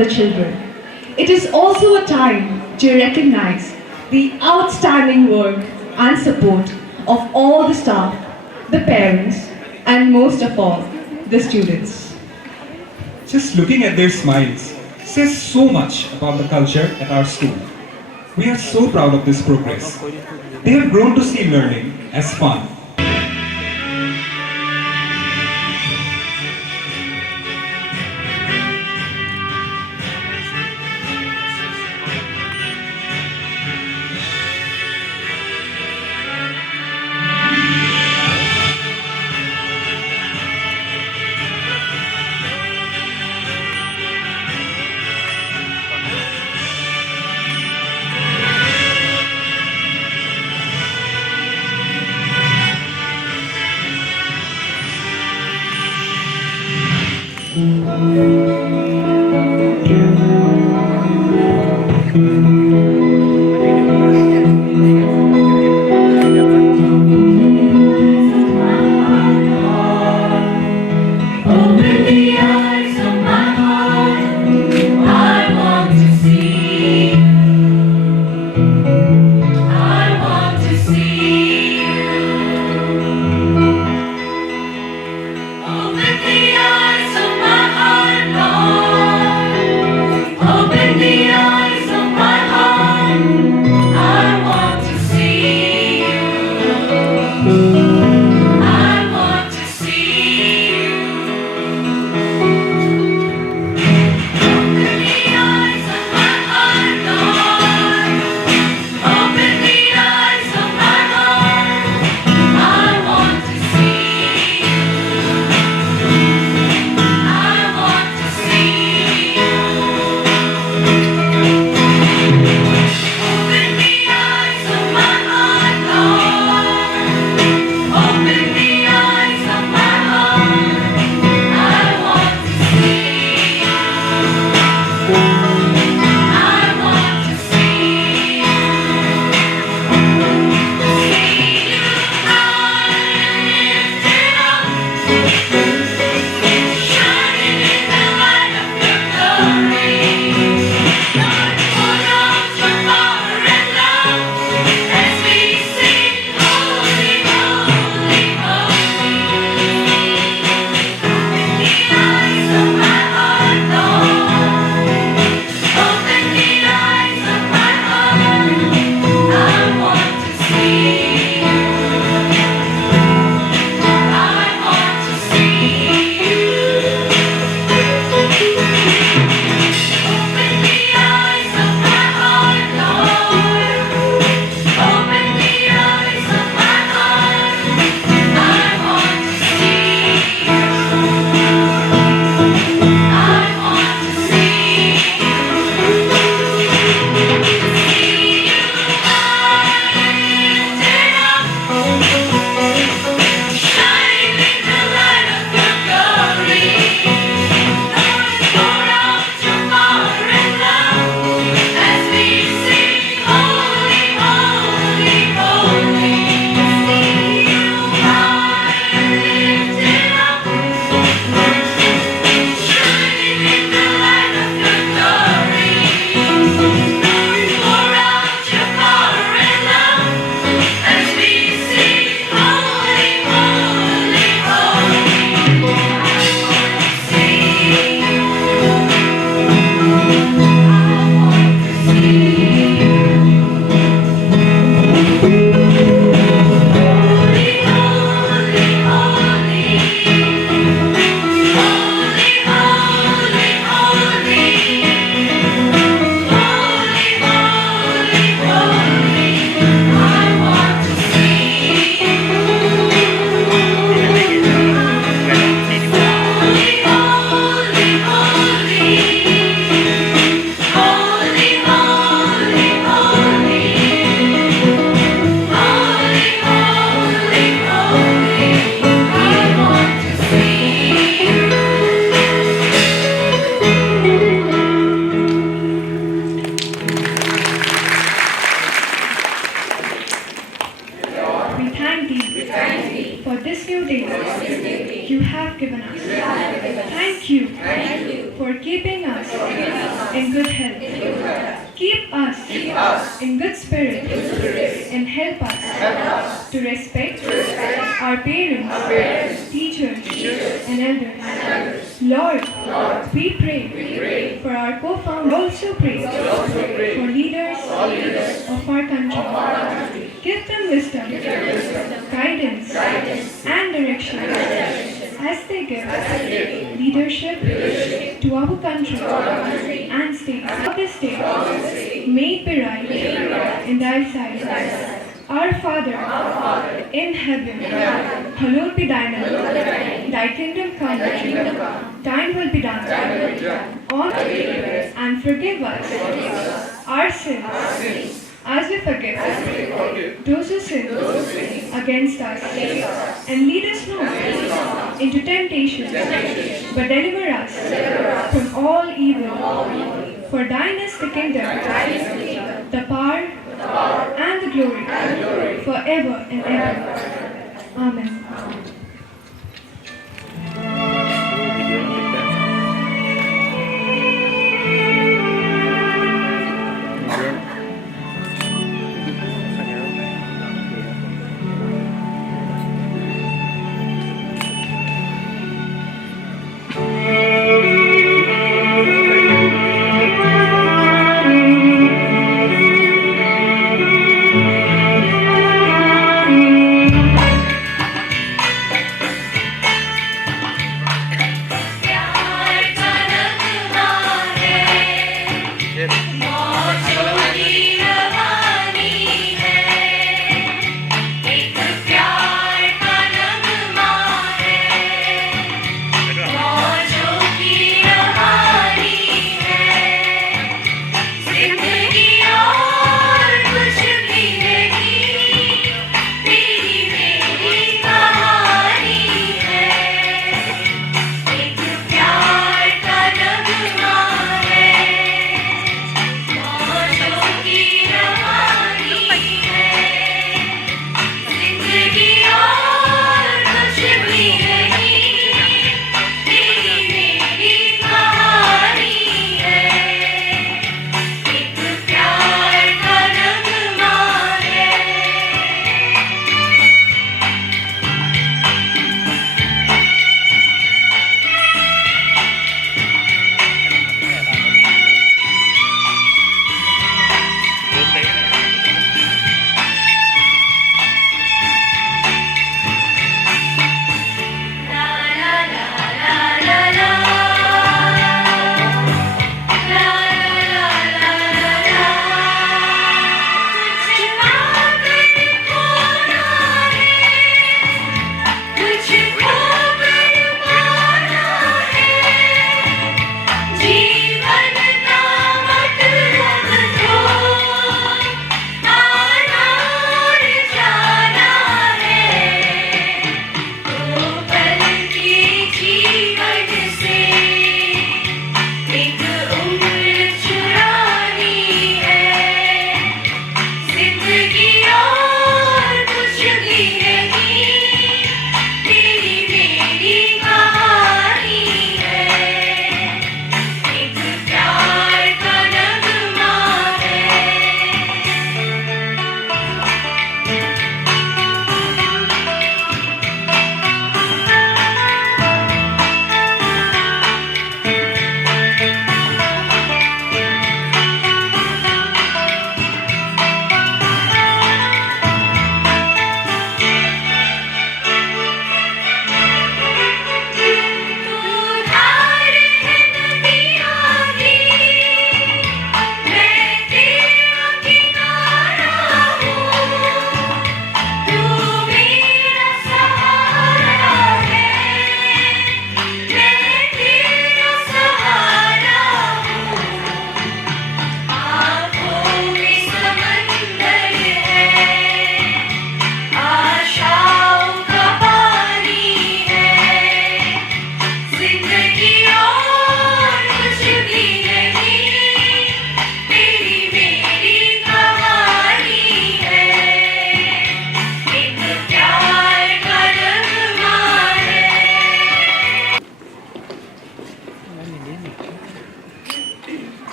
the children. It is also a time to recognize the outstanding work and support of all the staff, the parents, and most of all, the students. Just looking at their smiles says so much about the culture at our school. We are so proud of this progress. They have grown to see learning as fun. for this new day you have given us. Thank you for keeping us in good health. Keep us in good spirit and help us to respect our parents, teachers, and elders. Lord, we pray for our co-founders. Also pray for leaders of our country. Give them wisdom, guidance, and direction as they give leadership to our country and state. For this day, may it be right in thy sight. Our Father, in heaven, hallowed be thy name. Thy kingdom come, thine will be done on earth, and forgive us our sins as we forgive those who sin against us. And lead us not into temptation, but deliver us from all evil. For thine is the kingdom, the power, and the glory, forever and ever. Amen.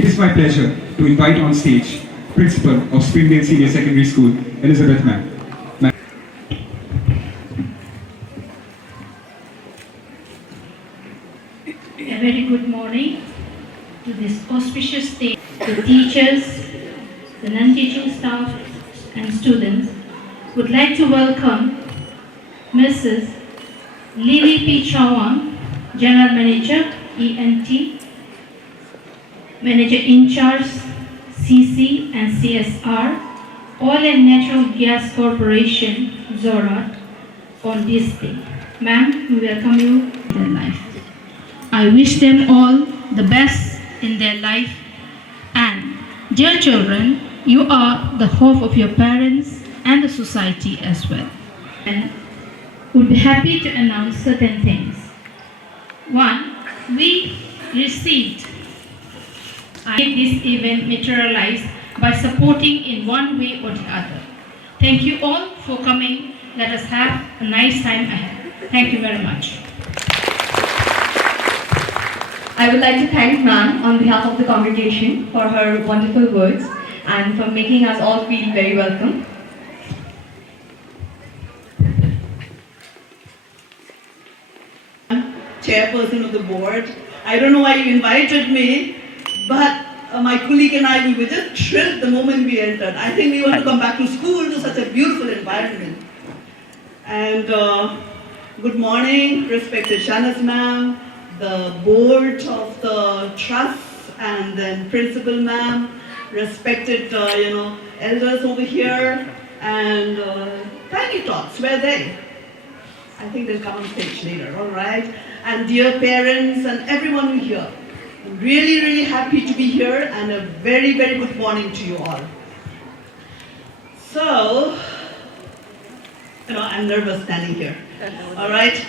It is my pleasure to invite on stage Principal of Springdale Senior Secondary School, Elizabeth Ma'am. A very good morning to this auspicious day, the teachers, the non-teaching staff and students. Would like to welcome Mrs. Lily P. Chawang, General Manager, ENT, Manager in charge, CC and CSR, Oil and Natural Gas Corporation, Zorat, on this day. Ma'am, we welcome you in their life. I wish them all the best in their life, and dear children, you are the hope of your parents and the society as well. And would be happy to announce certain things. One, we received this event materialized by supporting in one way or the other. Thank you all for coming. Let us have a nice time ahead. Thank you very much. I would like to thank Ma'am on behalf of the congregation for her wonderful words and for making us all feel very welcome. Chairperson of the board. I don't know why you invited me, but my colleague and I, we were just thrilled the moment we entered. I think we want to come back to school to such a beautiful environment. And good morning, respected Shana's ma'am, the board of the trust, and then principal ma'am, respected elders over here, and tiny tots, where are they? I think they'll come on stage later, all right? And dear parents and everyone here, I'm really, really happy to be here, and a very, very good morning to you all. So, I'm nervous standing here, all right?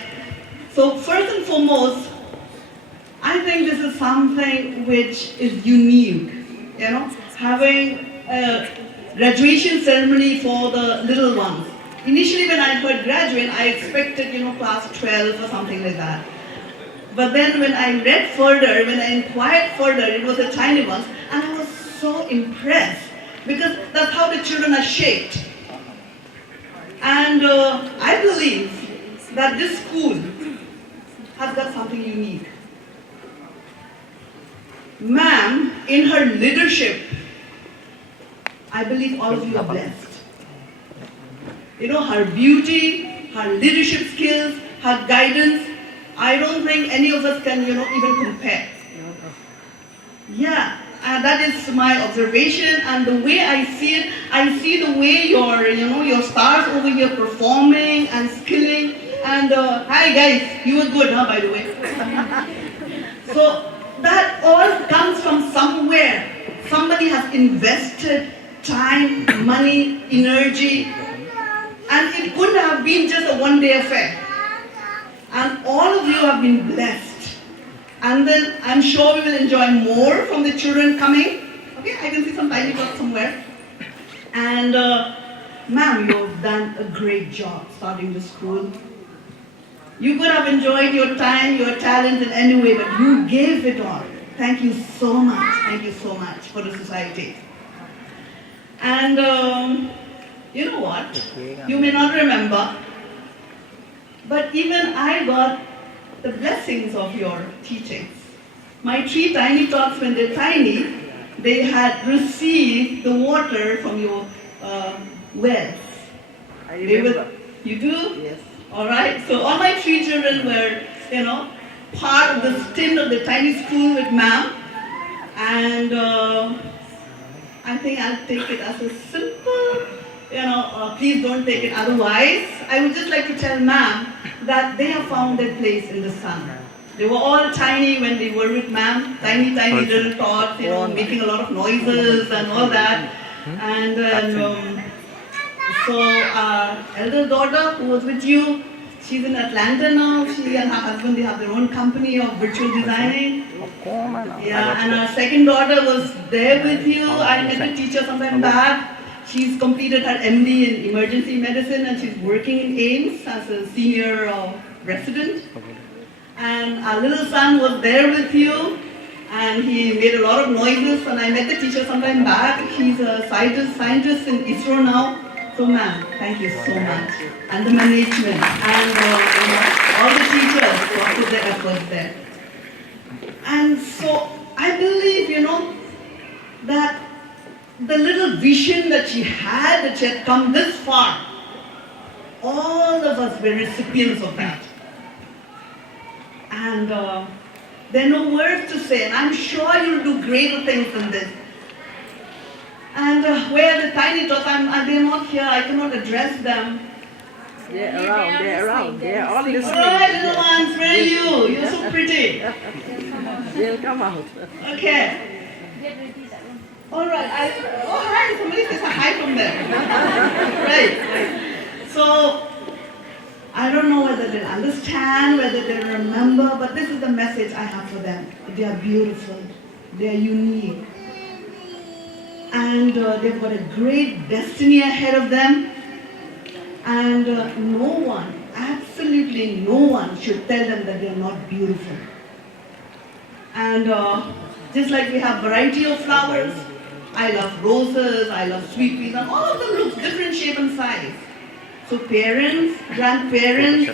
So first and foremost, I think this is something which is unique, having a graduation ceremony for the little ones. Initially when I heard graduate, I expected, class 12 or something like that. But then when I read further, when I inquired further, it was the tiny ones, and I was so impressed, because that's how the children are shaped. And I believe that this school has got something unique. Ma'am, in her leadership, I believe all of you are blessed. Her beauty, her leadership skills, her guidance, I don't think any of us can, even compare. Yeah, and that is my observation, and the way I see it, I see the way your stars over here performing and skilling, and hi guys, you were good, by the way. So that all comes from somewhere. Somebody has invested time, money, energy, and it couldn't have been just a one-day affair. And all of you have been blessed. And then I'm sure we will enjoy more from the children coming. Okay, I can see some tiny dots somewhere. And ma'am, you've done a great job starting the school. You could have enjoyed your time, your talent in any way, but you gave it all. Thank you so much. Thank you so much for the society. And you know what? You may not remember, but even I got the blessings of your teachings. My 3 tiny tots, when they're tiny, they had received the water from your wells. You do? Yes. All right. So all my 3 children were, part of the stint of the tiny school with ma'am, and I think I'll take it as a simple, please don't take it otherwise. I would just like to tell ma'am that they have found their place in the sun. They were all tiny when they were with ma'am, tiny little tots, making a lot of noises and all that. And then, so our elder daughter who was with you, she's in Atlanta now. She and her husband, they have their own company of virtual designing. Yeah, and our second daughter was there with you. I met the teacher sometime back. She's completed her MD in emergency medicine, and she's working in AIMS as a senior resident. And our little son was there with you. And and he made a lot of noises, and I met the teacher sometime back. He's a scientist in ISRO now. So ma'am, thank you so much. And the management, and all the teachers who put their efforts there. And so I believe, that the little vision that she had come this far, all of us were recipients of that. And there are no words to say, and I'm sure you'll do greater things than this. And where are the tiny tots? They're not here, I cannot address them. They're around, they're all listening. Alright, little ones, where are you? You're so pretty. They'll come out. Okay. Alright, oh hi, somebody says a hi from there. Right. So, I don't know whether they'll understand, whether they'll remember, but this is the message I have for them. They are beautiful, they are unique, and they've got a great destiny ahead of them, and no one, absolutely no one should tell them that they are not beautiful. And just like we have variety of flowers, I love roses, I love sweet peas, and all of them look different shape and size. So parents, grandparents,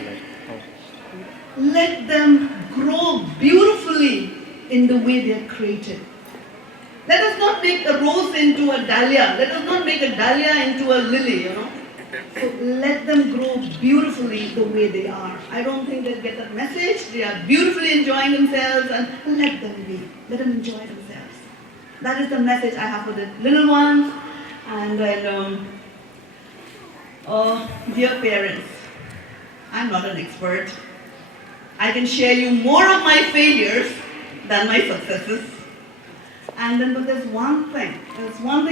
let them grow beautifully in the way they are created. Let us not make a rose into a dahlia. Let us not make a dahlia into a lily, So let them grow beautifully the way they are. I don't think they'll get that message. They are beautifully enjoying themselves, and let them be. Let them enjoy themselves. That is the message I have for the little ones. And then, dear parents, I'm not an expert. I can share you more of my failures than my successes. And then, but there's one thing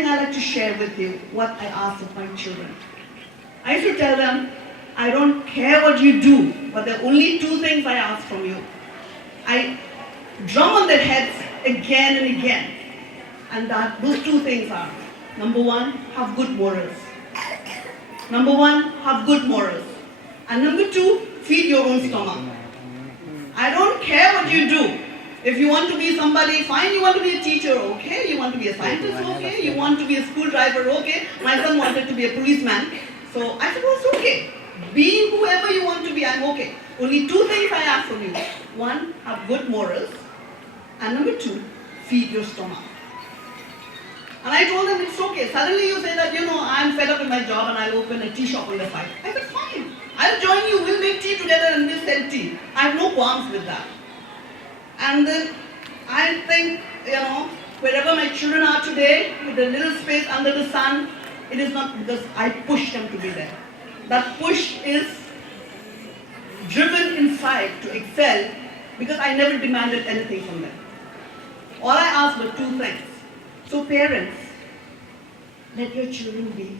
I like to share with you, what I ask of my children. I used to tell them, I don't care what you do, but there are only two things I ask from you. I drum on their heads again and again. And those two things are, number one, have good morals. Number one, have good morals. And number two, feed your own stomach. I don't care what you do. If you want to be somebody, fine, you want to be a teacher, okay. You want to be a scientist, okay. You want to be a school driver, okay. My son wanted to be a policeman. So I said, well, it's okay. Be whoever you want to be, I'm okay. Only two things I ask from you. One, have good morals. And number two, feed your stomach. And I told them, it's okay. Suddenly you say that, I'm fed up with my job and I'll open a tea shop on the side. I said, fine. I'll join you. We'll make tea together and we'll sell tea. I have no qualms with that. And then I think, wherever my children are today, with a little space under the sun, it is not because I push them to be there. That push is driven inside to excel because I never demanded anything from them. All I asked were two things. So parents, let your children be.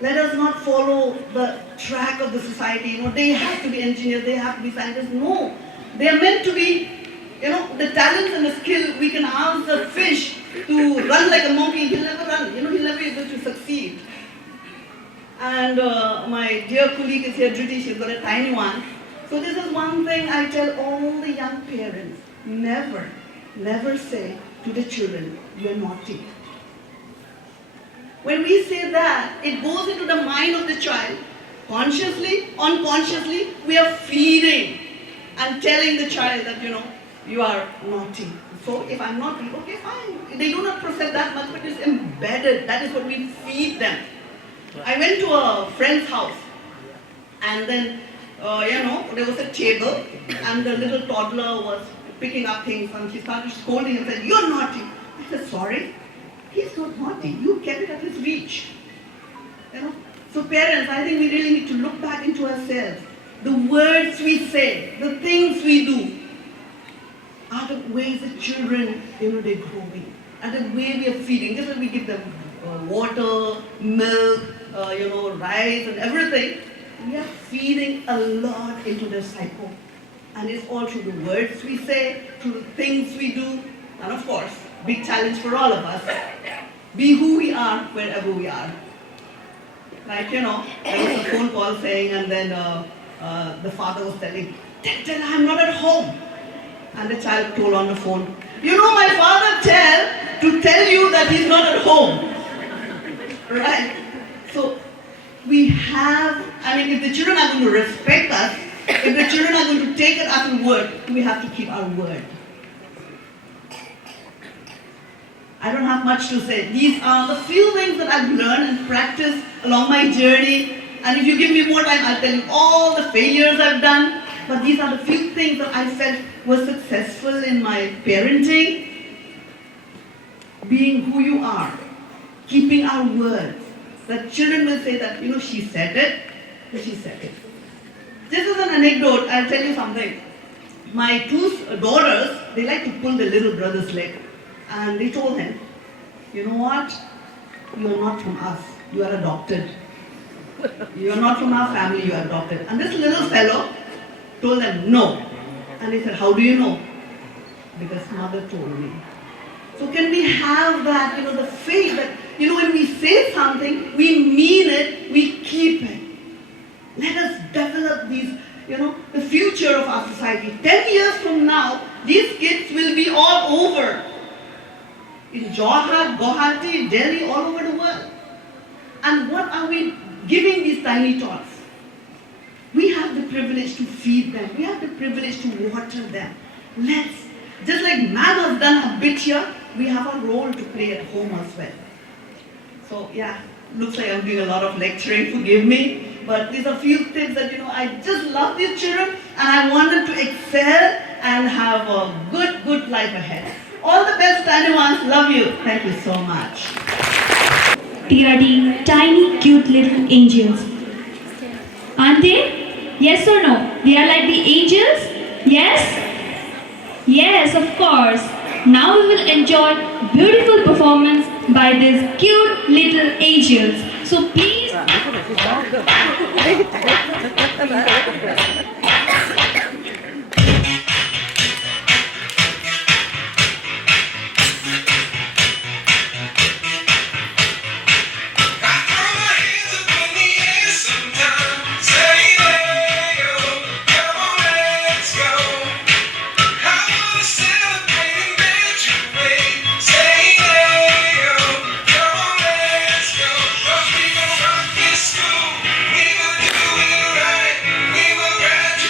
Let us not follow the track of the society. They have to be engineers, they have to be scientists. No, they are meant to be, the talents and the skill. We can ask the fish to run like a monkey, he'll never run. He'll never be able to succeed. And my dear colleague is here, Driti, she's got a tiny one. So this is one thing I tell all the young parents. Never say to the children, you're naughty. When we say that, it goes into the mind of the child. Consciously, unconsciously, we are feeding and telling the child that, you are naughty. So if I'm naughty, okay, fine. They do not process that much, but it's embedded. That is what we feed them. I went to a friend's house, and then, there was a table, and the little toddler was picking up things, and she started scolding and said, you're naughty. I said, sorry, he's not naughty. You kept it at his reach. So parents, I think we really need to look back into ourselves. The words we say, the things we do, are the ways the children, they're growing, and the way we are feeding. Just as we give them water, milk, rice and everything, we are feeding a lot into their cycle. And it's all through the words we say, through the things we do, and of course, big challenge for all of us, be who we are wherever we are. Like, there was a phone call saying, and then the father was telling, tell her I'm not at home. And the child told on the phone, you know, my father to tell you that he's not at home. Right? So we have, I mean, if the children are going to respect us, if the children are going to take it as a word, we have to keep our word. I don't have much to say. These are the few things that I've learned and practiced along my journey. And if you give me more time, I'll tell you all the failures I've done. But these are the few things that I felt were successful in my parenting. Being who you are, keeping our words. The children will say that, you know, she said it, she said it. This is an anecdote, I'll tell you something. My two daughters, they like to pull the little brother's leg. And they told him, you know what? You are not from us, you are adopted. You are not from our family, you are adopted. And this little fellow told them, no. And they said, how do you know? Because mother told me. So can we have that, you know, the faith that, you know, when we say something, we mean it, we keep it. Let us develop these, you know, the future of our society. 10 years from now, these kids will be all over. In Jorhat, Guwahati, Delhi, all over the world. And what are we giving these tiny tots? We have the privilege to feed them. We have the privilege to water them. Let's, just like man has done a bit here, we have a role to play at home as well. So yeah, looks like I'm doing a lot of lecturing, forgive me. But these are a few things that, you know, I just love these children and I want them to excel and have a good life ahead. All the best, tiny ones. Love you. Thank you so much. TRD, tiny, cute little angels. Aren't they? Yes or no? They are like the angels? Yes? Yes, of course. Now we will enjoy beautiful performance by these cute little angels. So please... We will do it right. We will graduate.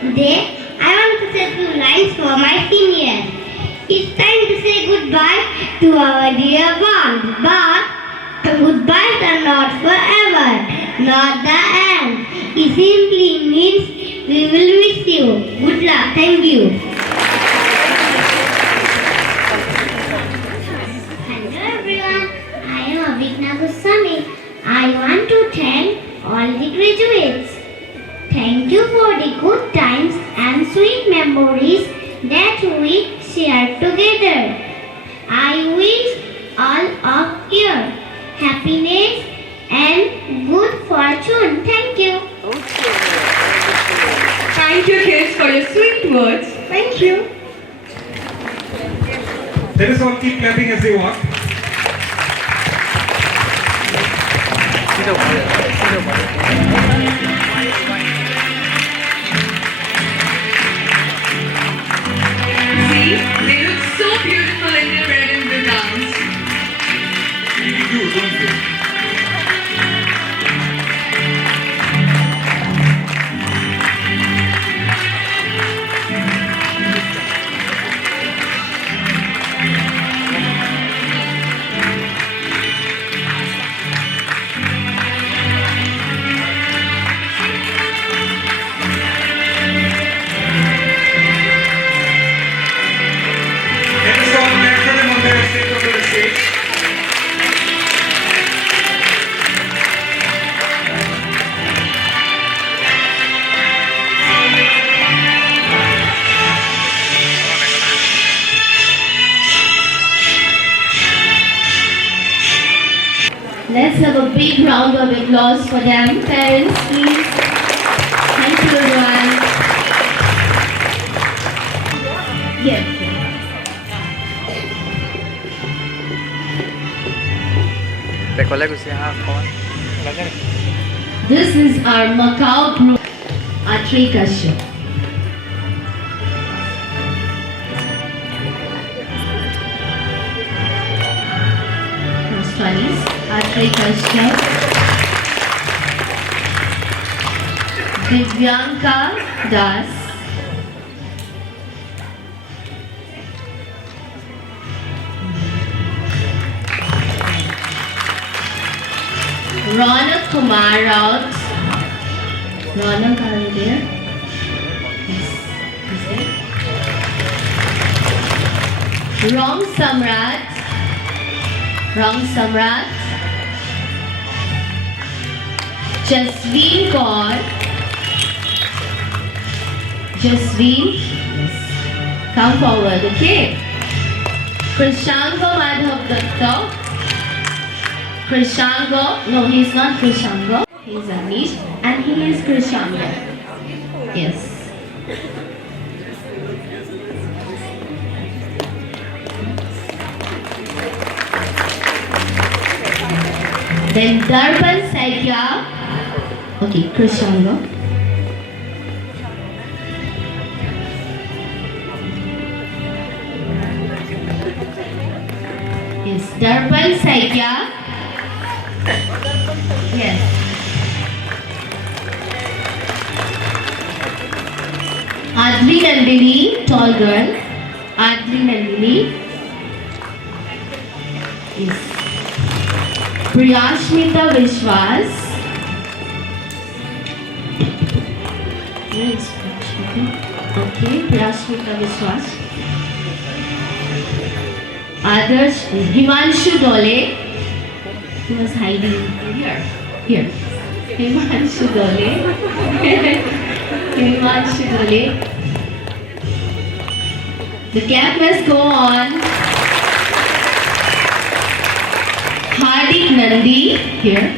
Today, I want to say few lines for my seniors. It's time to say goodbye to our dear bond, but goodbyes are not forever, not the end. It simply means we will miss you. Good luck. Thank you. Hello everyone, I am Abhigna Goswami. I want to thank all the graduates. Thank you for the good times and sweet memories that we shared together. I wish all of you happiness and good fortune. Thank you. Thank you, kids, for your sweet words. Thank you. Let us all keep clapping as they walk. See, they look so beautiful in their red and blue gowns. We do, don't we? Let us all clap for them on their step onto the stage. Let's have a big round of applause for them. Parents, please. Thank you, everyone. Yes. This is our Macau group, Atri Kashyap. First one is Atri Kashyap, Divyanka Das, Ronak Kumar Raut. Ronak, are you there? Yes, he's there. Rong Samrat. Rong Samrat. Jasveen Kaur. Jasveen. Yes. Come forward, okay? Krishango Madhav Datta. Krishango, no, he's not Krishango, he's Anish, and he is Krishango. Yes. Then Darpan Saikya, okay, Krishango. Yes, Darpan Saikya. Yes. Adri Nandini, tall girl. Adri Nandini. Yes. Priyashmita Vishwas. Yes, Priyashmita. Okay, Priyashmita Vishwas. Adarsh Himanshu Dole. He was hiding here. Here. Himanshu Dole. Himanshu Dole. The cap must go on. Hardik Nandi. Here.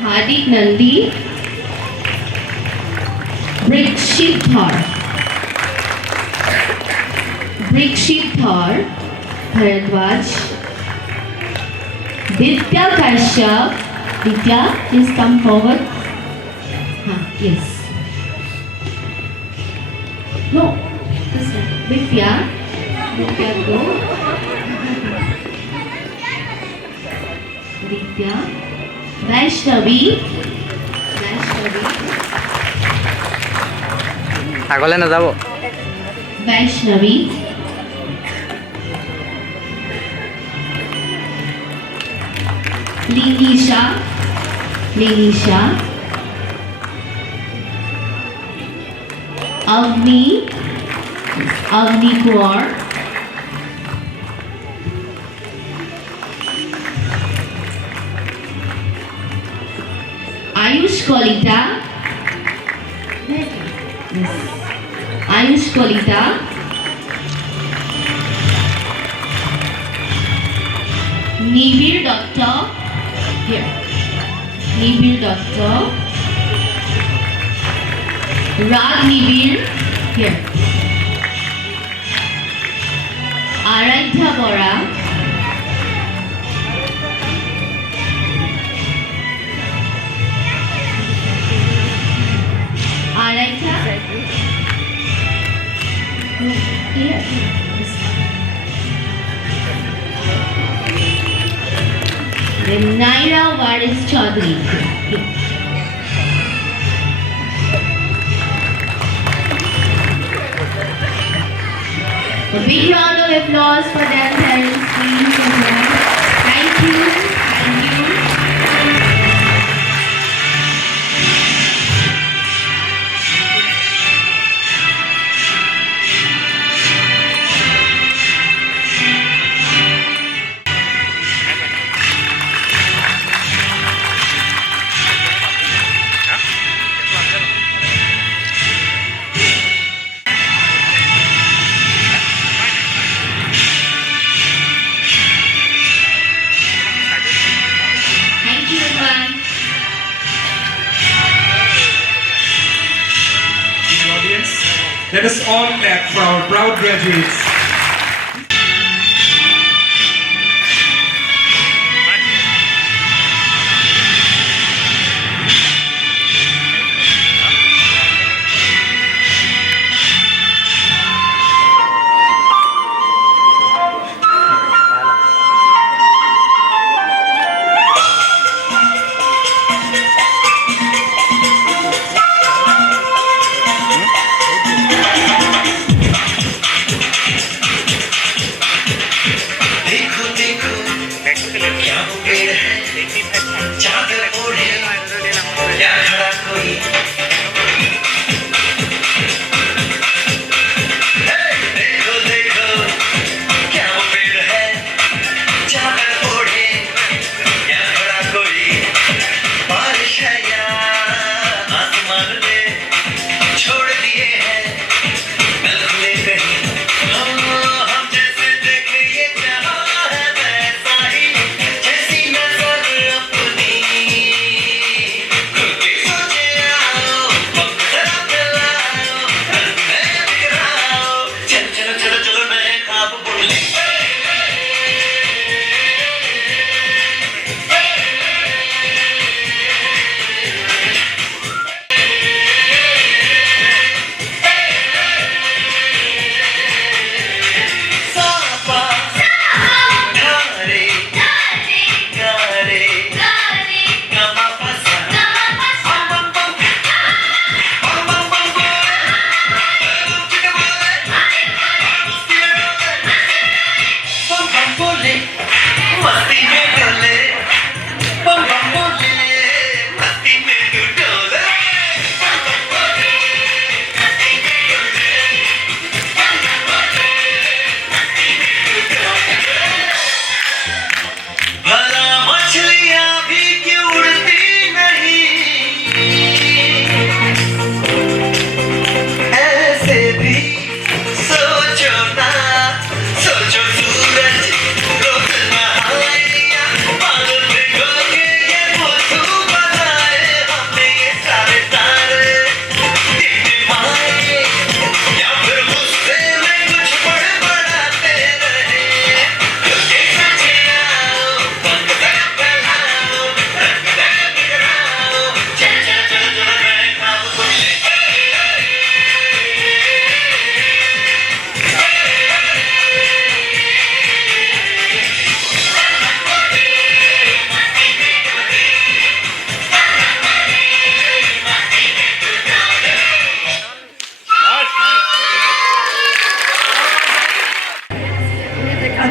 Hardik Nandi. Brikshit Thar. Brikshit Thar. Bharadwaj. Vidya Kashyap. Vidya, please come forward. Yes. No, this one. Vidya. Vidya, go. Vidya. Vaishnavi. Vaishnavi. আগলে নাযাব Vaishnavi, Lilisha, Avni Kaur, Ayush Kolita, Nibir Doctor, here, Rag Nibir, here, Aradhya Bora, here. Then Naira Waris Chaudhary. A big round of applause for their parents, please. Thank you. Thank you, everyone. Dear audience, let us all clap for our proud graduates.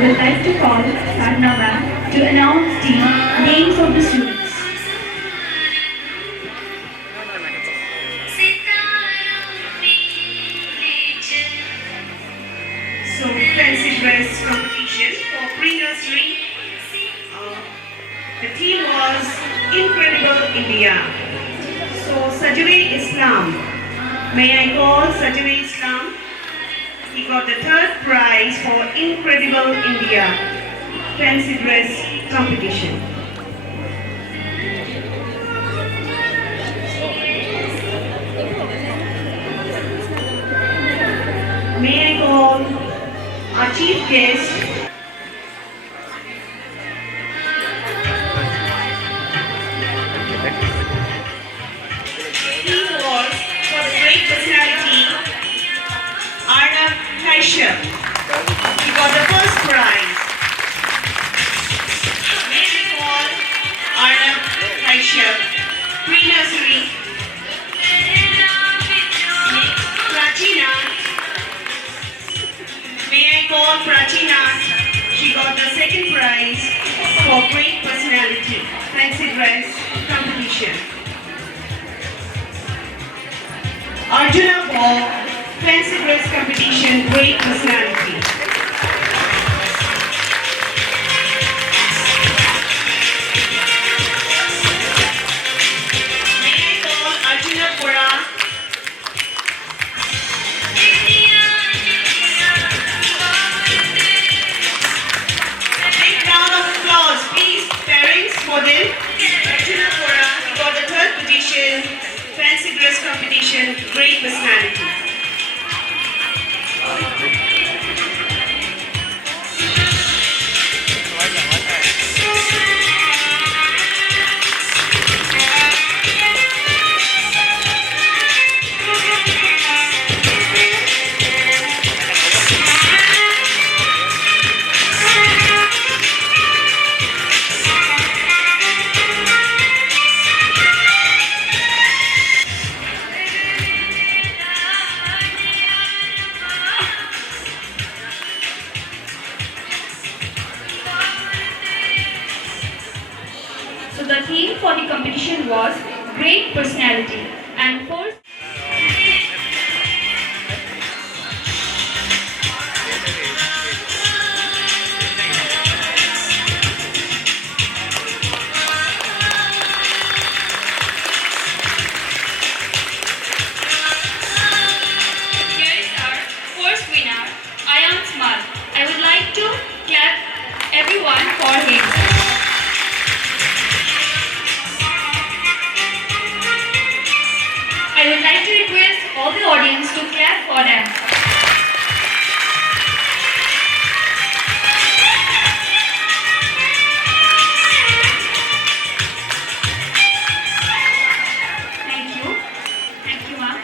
would like to call Sadhana ma'am to announce the names of the students. So, fancy dress competition for pre-nursery. The theme was Incredible India. So, Sajwe Islam. May I call Sajwe Islam? He got the third prize for Incredible India fancy dress competition. May I call our chief guest, he was for the great personality, Arnav Kaishap. He got the first prize. May I call Arnav Kaishap, pre-nursery, Prachina. May I call Prachina? She got the second prize for great personality, fancy dress competition. Arjuna for fancy dress competition, great personality. May I call Arjuna Pura? Big round of applause, please, parents, for them. Arjuna Pura got the third position, fancy dress competition, great personality. So the theme for the competition was Great Personality. And first, here is our first winner, Ayan Smart. I would like to clap everyone for him. I would like to request all the audience to clap for them. Thank you. Thank you, ma'am.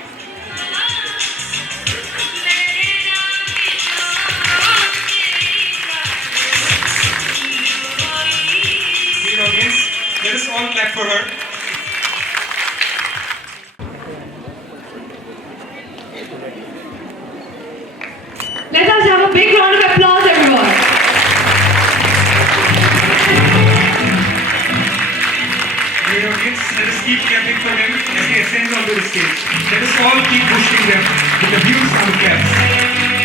Dear audience, let us all clap for her. Let us have a big round of applause, everyone. Dear audience, let us keep clapping for them as they ascend onto the stage. Let us all keep boosting them with a huge sound claps.